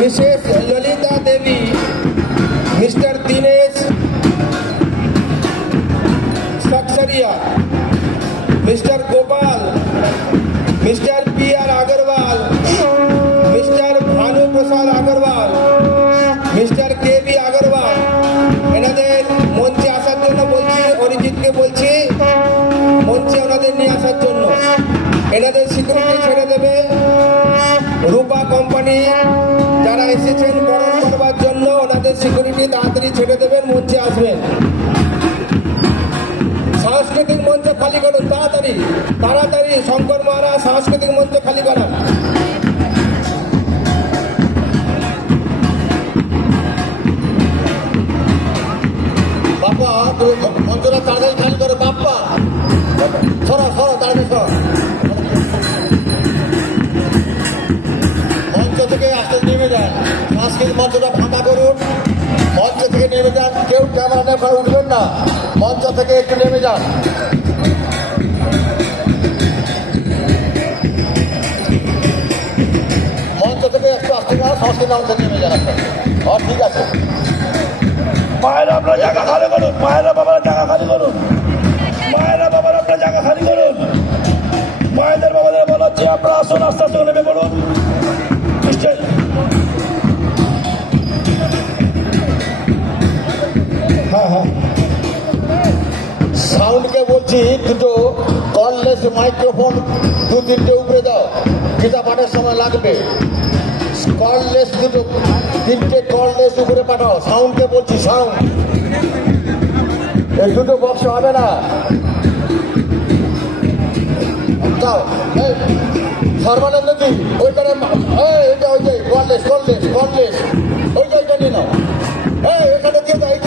Mrs Lalita Devi, Mr Dinesh Saksaria, Mr Gopal, Mr P R. Agarwal, Mr Bhanu Prasad Agarwal, Mr K B. Agarwal এনাদের মঞ্চে আসার জন্য বলছি, অরিজিৎকে বলছি মঞ্চে ওনাদের নিয়ে আসার জন্য। এনাদের সিকিউরিটি ছেড়ে দেবে। রূপা কোম্পানি যারা এসেছেন বরণ করবার জন্য ওনাদের সিকিউরিটি তাড়াতাড়ি ছেড়ে দেবেন, মঞ্চে আসবেন। সাংস্কৃতিক মঞ্চ খালি করুন, তাড়াতাড়ি তাড়াতাড়ি। শঙ্কর মহারাজ সাংস্কৃতিক মঞ্চ খালি করান। বাপ্পা মঞ্চটা তাড়াতাড়ি খালি করো। বাপ্পা সরো সরো, তাড়াতাড়ি সরো। মঞ্চ থেকে আস্তে নেমে যান, সাংস্কৃতিক মঞ্চটা ফাঁকা করুন। মঞ্চ থেকে নেমে যান, কেউ ক্যামেরা নিয়ে উঠবেন না, মঞ্চ থেকে একটু নেমে যান। মঞ্চ থেকে একটু আস্তে যান, সাংস্কৃতিক মঞ্চ নেমে যান। ঠিক আছে, মায়েরা আপনার জায়গা খালি করুন, মায়েরা বাবারা জায়গা খালি করুন, মায়েরা বাবারা আপনার জায়গা খালি করুন। মায়েদের বাবাদের বলা হচ্ছে আপনারা আসুন, আস্তে আস্তে নেমে পড়ুন। সাউন্ডকে বলছি দুটো কললেস মাইক্রোফোন দু তিনটে উপরে দাও, গীতা পাঠের সময় লাগবে। কললেস দুটো তিনটে কললেস উপরে পাঠাও। সাউন্ডকে বলছি, সাউন্ড এই দুটো বক্স হবে না, দাও। সর্বানন্দজি ওইখানে ওইটা ওই যে কললেস কললেস কললেস ওইটা নিয়ে নাও। এখানে দিয়ে দাও, এই